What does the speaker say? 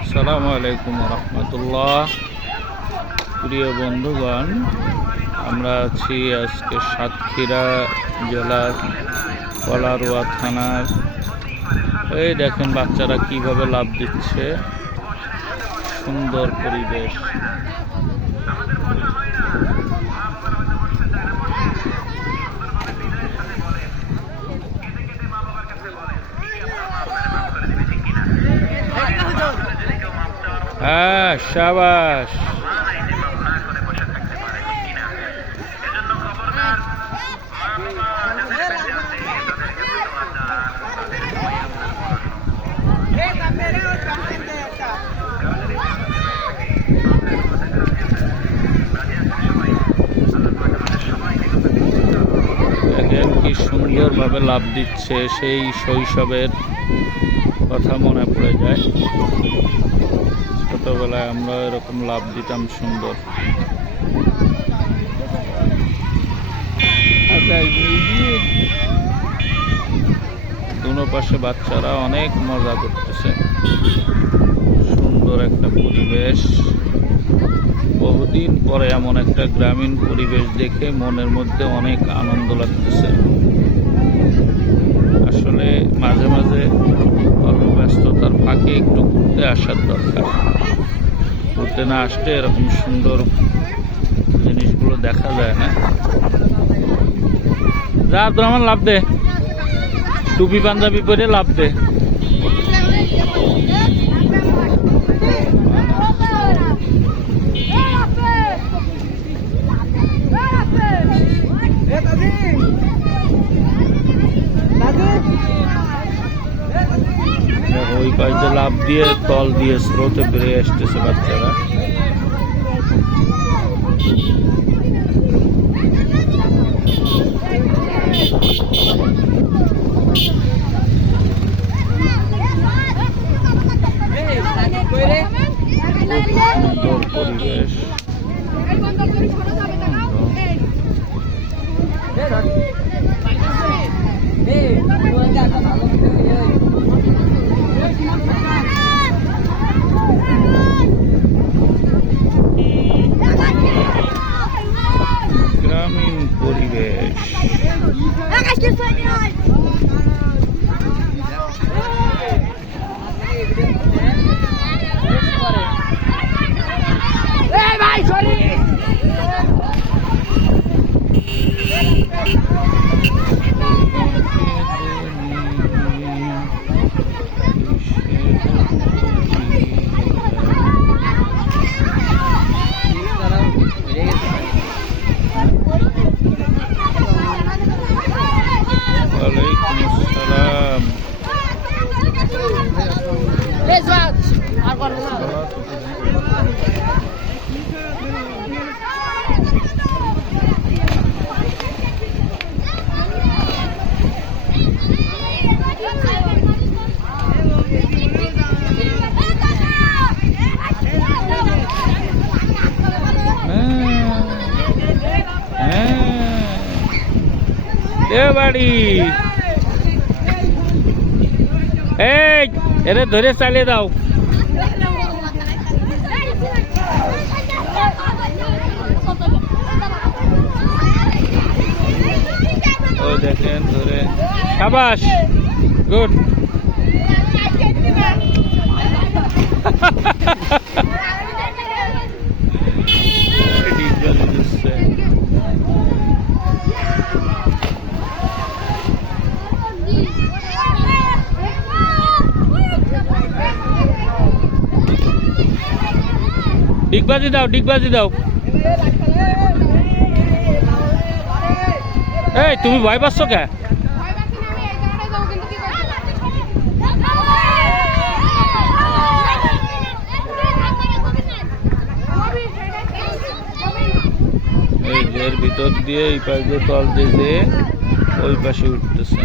আসসালামু আলাইকুম রহমতুল্লাহ। প্রিয় বন্ধুগণ, আমরা আছি আজকে সাতক্ষীরা জেলার কলারোয়া থানার। এই দেখেন বাচ্চারা কিভাবে লাফ দিচ্ছে, সুন্দর পরিবেশ। হ্যাঁ, শাবাশ। দেখেন কি সুন্দরভাবে লাফ দিচ্ছে, সেই শৈশবের কথা মনে পড়ে যায়। ছোটবেলায় আমরা এরকম লাফ দিতাম সুন্দর। দুনো পাশে বাচ্চারা অনেক মজা করতেছে। সুন্দর একটা পরিবেশ। বহুদিন পরে এমন একটা গ্রামীণ পরিবেশ দেখে মনের মধ্যে অনেক আনন্দ লাগতেছে। আসলে মাঝে মাঝে কর্মব্যস্ততার ফাঁকে একটু ঘুরতে আসার দরকার। ঘুরতে না আসলে এরকম সুন্দর জিনিসগুলো দেখা যায় না। যা আব্দুর লাভ দে, টুপি পাঞ্জাবি পরে লাভ দে। ওই পাশে লাভ দিয়ে তল দিয়ে স্রোতে বেরিয়ে আসতেছে বাচ্চারা। সুন্দর পরিবেশ। গ্রামীণ পরিবেশ। বাড়ি এই এরে ধরে চালিয়ে দাও। ওই দেখেন ধরে, শাবাশ, গুড। ডিগবাজি দাও, ডিগবাজি দাও। এই তুমি ভয় পাচ্ছ কে? এই এর ভিতর দিয়ে এই পাশে তল দিয়ে ওই পাশে উঠতেছে।